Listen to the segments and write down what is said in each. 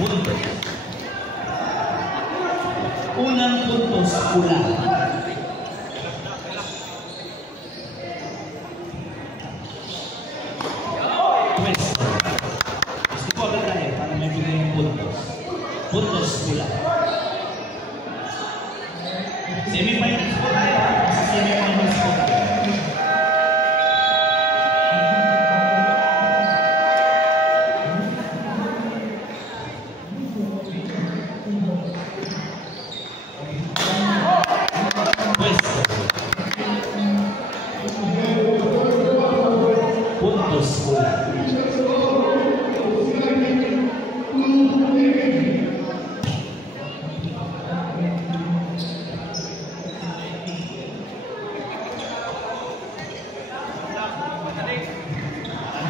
puntos. Unang puntos, pula. Pwesto. Gusto ko agad tayo para may bigay yung puntos. Puntos, pula. Semi-finals po tayo. Kasi semi-finals po tayo. Puntos pula.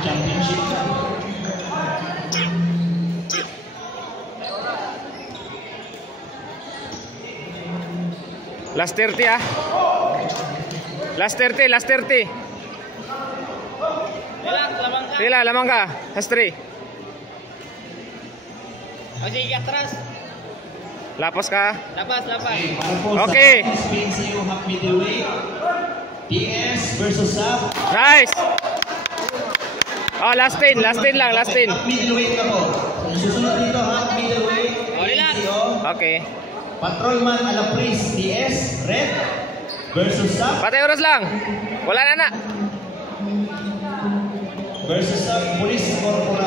Championship. Last 30 ah. Last 30, last 30. Tila, lamang ka. Last 3. O sige, atras. Lapas ka. Lapas. Okay. Spain sa iyo, half middleweight. PS versus SAP. Nice. Oh, last 10 lang, last 10. Half middleweight ako. Susunod dito, half middleweight. O, relax. Okay. Patrolman Alapris, PS, red versus SAP. Patay oras lang. Wala na. Versus SAP, Police Corporation.